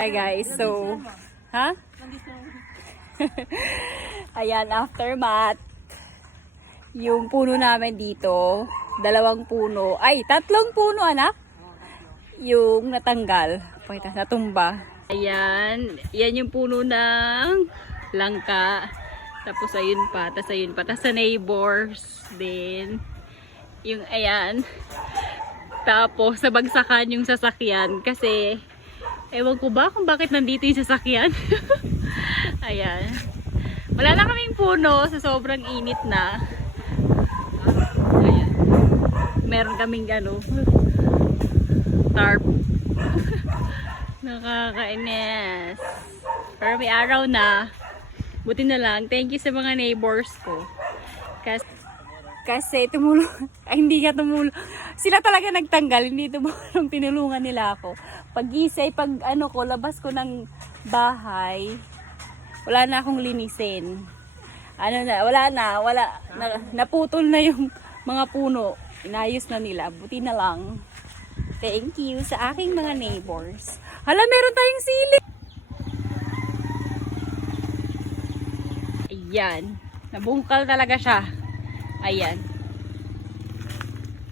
Hi guys, so, ha? Ayan, aftermath, yung puno namin dito, 2 puno, ay, 3 puno anak, yung natanggal, natumba. Ayan, yan yung puno ng langka, tapos ayun pa, tapos sa neighbors din, yung ayan, tapos nabagsakan yung sasakyan kasi ewan ko ba kung bakit nandito yung sasakyan. Ayan. Wala na kaming puno sa sobrang init na. Ayan. Meron kaming tarp. Nakakainis. Pero may araw na. Buti na lang. Thank you sa mga neighbors ko. Kasi tumulong. Ay, hindi ka tumulong. Sila talaga nagtanggal. Hindi tumulong. Tinulungan nila ako. Pag-gisay, ko, labas ko ng bahay, wala na akong linisin. Wala na, naputol na yung mga puno. Inayos na nila. Buti na lang. Thank you sa aking mga neighbors. Hala, meron tayong sili. Ayan. Nabungkal talaga siya. Ayan.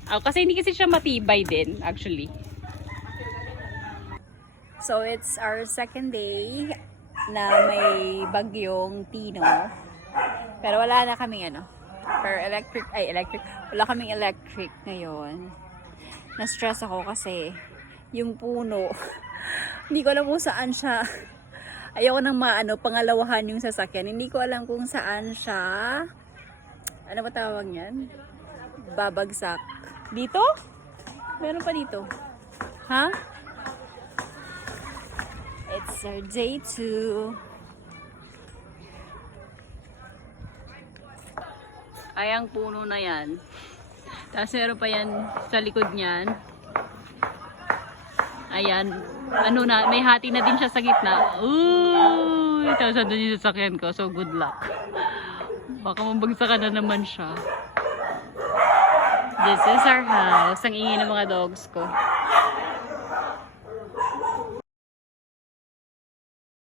Kasi hindi kasi siya matibay din, actually. So, it's our second day na may bagyong Tino. Pero wala na kaming wala kaming electric ngayon. Na-stress ako kasi yung puno, hindi ko alam kung saan siya. Ayoko nang pangalawahan yung sasakyan. Hindi ko alam kung saan siya, ano ba tawag yan? Babagsak. Dito? Meron pa dito. Ha? It's our day 2. Ay, ang puno na yan. Tapos meron pa yan sa likod niyan. Ayan. May hati na din siya sa gitna. Uy! Tapos doon yung sasakyan ko. So, good luck. Baka mabagsakan na naman siya. This is our house. Ang ingay ng mga dogs ko.